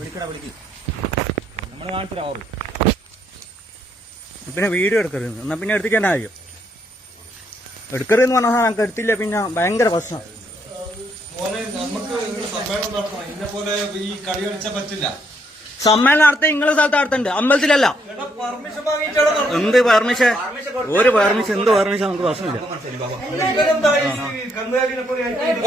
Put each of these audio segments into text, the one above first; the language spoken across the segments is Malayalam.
വിളിക്കട വിളിക്ക്. നമ്മൾ കാണിച്ചിട്ട് ഓറ്. പിന്നെ വീഡിയോ എടുക്കരുത്. എന്നാ പിന്നെ എടുത്തിക്കാൻ ആയോ എടുക്കരുതെന്ന് പറഞ്ഞാൽ നമുക്ക് എടുത്തില്ല പിന്നെ ഭയങ്കര പ്രശ്നം. സമ്മേളനം നടത്തണം. ഇന്നെ ഈ കളി പറ്റില്ല. സമ്മേളനം നടത്തി നിങ്ങളെ സ്ഥലത്ത് നടത്തണ്ട്. അമ്പലത്തിലല്ല. എടാ പെർമിഷൻ വാങ്ങിയിട്ടാണ് എന്ത് പെർമിഷൻ ഒരു പെർമിഷൻ എന്ത് പെർമിഷൻ നമുക്ക് പ്രശ്നമില്ല.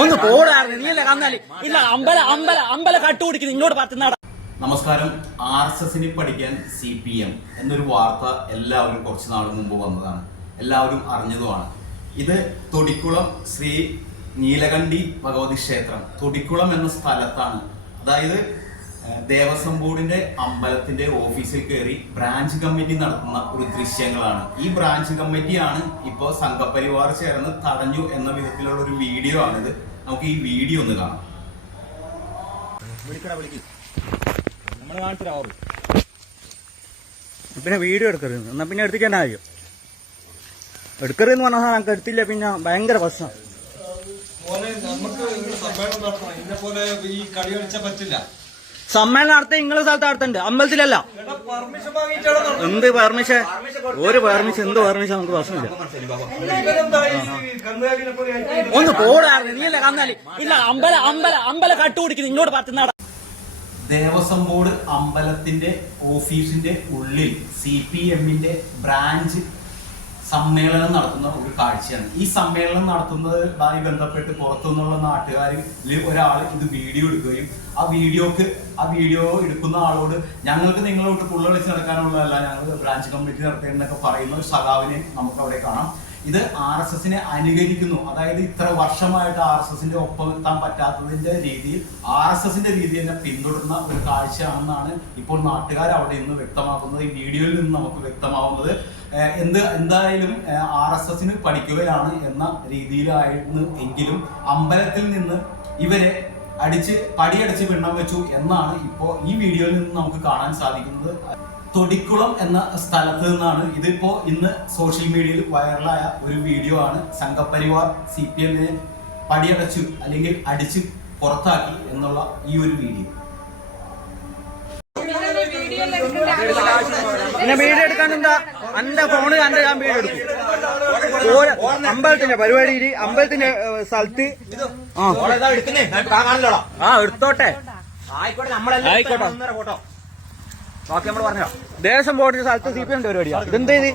ഒന്ന് പോടായിരുന്നു നീ അല്ല കന്നാലി ഇല്ല അമ്പല അമ്പല അമ്പല കട്ടുപിടിക്കുന്നു. ഇങ്ങോട്ട് പറ്റുന്നടാ നമസ്കാരം. ആർ എസ് എസിന് പഠിക്കാൻ സി പി എം എന്നൊരു വാർത്ത എല്ലാവരും കുറച്ച് നാൾ മുമ്പ് വന്നതാണ്. എല്ലാവരും അറിഞ്ഞതുമാണ്. ഇത് തൊടിക്കുളം ശ്രീ നീലകണ്ഠി ഭഗവതി ക്ഷേത്രം. തൊടിക്കുളം എന്ന സ്ഥലത്താണ്. അതായത് ദേവസ്വം ബോർഡിന്റെ അമ്പലത്തിന്റെ ഓഫീസിൽ കയറി ബ്രാഞ്ച് കമ്മിറ്റി നടത്തുന്ന ഒരു ദൃശ്യങ്ങളാണ്. ഈ ബ്രാഞ്ച് കമ്മിറ്റിയാണ് ഇപ്പോൾ സംഘപരിവാർ ചേർന്ന് തടഞ്ഞു എന്ന വിധത്തിലുള്ള ഒരു വീഡിയോ ആണിത്. നമുക്ക് ഈ വീഡിയോ ഒന്ന് കാണാം. വിളിക്ക്. പിന്നെ വീഡിയോ എടുക്കരുത്. എന്നാ പിന്നെ എടുത്തിക്കാൻ ആയോ എടുക്കരുതെന്ന് പറഞ്ഞാൽ ഞങ്ങൾക്ക് എടുത്തില്ല പിന്നെ ഭയങ്കര പ്രശ്നം. നമുക്ക് സമ്മേളനം നടത്താൻ നിങ്ങളെ സ്ഥലത്ത് നടത്തണ്ട്. അമ്പലത്തിലല്ല. എന്ത് പെർമിഷൻ ഒരു പെർമിഷൻ എന്ത് പെർമിഷൻ നമുക്ക് പ്രശ്നമില്ല. ഒന്ന് പോടാ നീ അല്ല കന്നാലി ഇല്ല അമ്പല അമ്പല അമ്പല കട്ടുപിടിക്കുന്നു. ഇങ്ങോട്ട് പറ്റുന്നടാ ദേവസ്വം ബോർഡ് അമ്പലത്തിന്റെ ഓഫീസിന്റെ ഉള്ളിൽ സി പി എമ്മിന്റെ ബ്രാഞ്ച് സമ്മേളനം നടത്തുന്ന ഒരു കാഴ്ചയാണ്. ഈ സമ്മേളനം നടത്തുന്നതുമായി ബന്ധപ്പെട്ട് പുറത്തുനിന്നുള്ള നാട്ടുകാരിൽ ഒരാൾ ഇത് വീഡിയോ എടുക്കുകയും ആ വീഡിയോക്ക് ആ വീഡിയോ എടുക്കുന്ന ആളോട് ഞങ്ങൾക്ക് നിങ്ങളോട്ട് പുള്ളളിച്ച് നടക്കാനുള്ളതല്ല ഞങ്ങൾ ബ്രാഞ്ച് കമ്മിറ്റി നടത്തേണ്ടെന്നൊക്കെ പറയുന്ന ഒരു സഖാവിനെ നമുക്ക് അവിടെ കാണാം. ഇത് ആർ എസ് എസിനെ അനുകരിക്കുന്നു. അതായത് ഇത്ര വർഷമായിട്ട് ആർ എസ് എസിന്റെ ഒപ്പം എത്താൻ പറ്റാത്തതിന്റെ രീതിയിൽ ആർ എസ് എസിന്റെ രീതി തന്നെ പിന്തുടരുന്ന ഒരു കാഴ്ചയാണെന്നാണ് ഇപ്പോൾ നാട്ടുകാർ അവിടെ നിന്ന് വ്യക്തമാക്കുന്നത്. ഈ വീഡിയോയിൽ നിന്ന് നമുക്ക് വ്യക്തമാവുന്നത്. എന്ത് എന്തായാലും ആർ എസ് എസിന് പഠിക്കുകയാണ് എന്ന രീതിയിലായിരുന്നു എങ്കിലും അമ്പലത്തിൽ നിന്ന് ഇവരെ അടിച്ച് പടിയടിച്ച് പിണ്ണം വെച്ചു എന്നാണ് ഇപ്പോൾ ഈ വീഡിയോയിൽ നിന്ന് നമുക്ക് കാണാൻ സാധിക്കുന്നത്. തൊടിക്കുളം എന്ന സ്ഥലത്ത് നിന്നാണ്. ഇതിപ്പോ ഇന്ന് സോഷ്യൽ മീഡിയയിൽ വൈറലായ ഒരു വീഡിയോ ആണ് സംഘപരിവാർ സി പി എമ്മിനെ പടിയടച്ചു അല്ലെങ്കിൽ അടിച്ച് പുറത്താക്കി എന്നുള്ള ഈ ഒരു വീഡിയോ പിന്നെ വീഡിയോ എടുക്കാനെന്താ എന്റെ ഫോണ് കണ്ട് ഞാൻ വീഡിയോ എടുക്കും. അമ്പലത്തിന്റെ പരിപാടിയിൽ അമ്പലത്തിന്റെ സ്ഥലത്ത്. ആ. ആ എടുത്തോട്ടെ. ആയിക്കോട്ടെ ആയിക്കോട്ടെ. നമ്മളെല്ലാം ഫോട്ടോ. നമ്മൾ ദേശം ബോർഡിന്റെ സ്ഥലത്ത് സി പി എം പരിപാടിയാ. ഇതെന്താ ഇത്?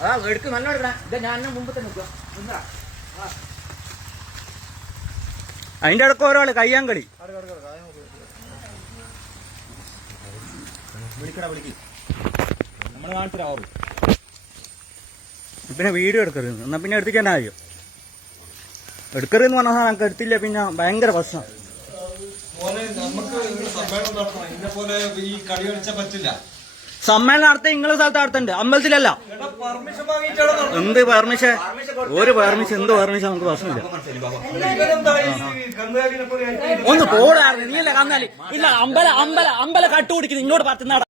ഞാൻ അതിന്റെ ഇടയ്ക്ക് ഒരാൾ കയ്യാങ്കളി. പിന്നെ വീഡിയോ എടുക്കരുത്. എന്നാ പിന്നെ എടുത്തിക്കാൻ ആയോ എടുക്കരുതെന്ന് പറഞ്ഞാൽ നമുക്ക് എടുത്തില്ല പിന്നെ ഭയങ്കര പ്രശ്നം. സമ്മേളനം നടത്തി നിങ്ങളെ സ്ഥലത്ത് നടത്തണ്ട്. അമ്പലത്തിലല്ല. എന്ത് പെർമിഷൻ ഒരു പെർമിഷൻ എന്ത് പെർമിഷൻ നമുക്ക് പ്രശ്നമില്ല. ഒന്ന് പോടായിരുന്നു നീ അല്ല കന്നാലി ഇല്ല അമ്പല അമ്പല അമ്പല കട്ടുപിടിക്കുന്നു. ഇങ്ങോട്ട് പറ്റുന്നടാ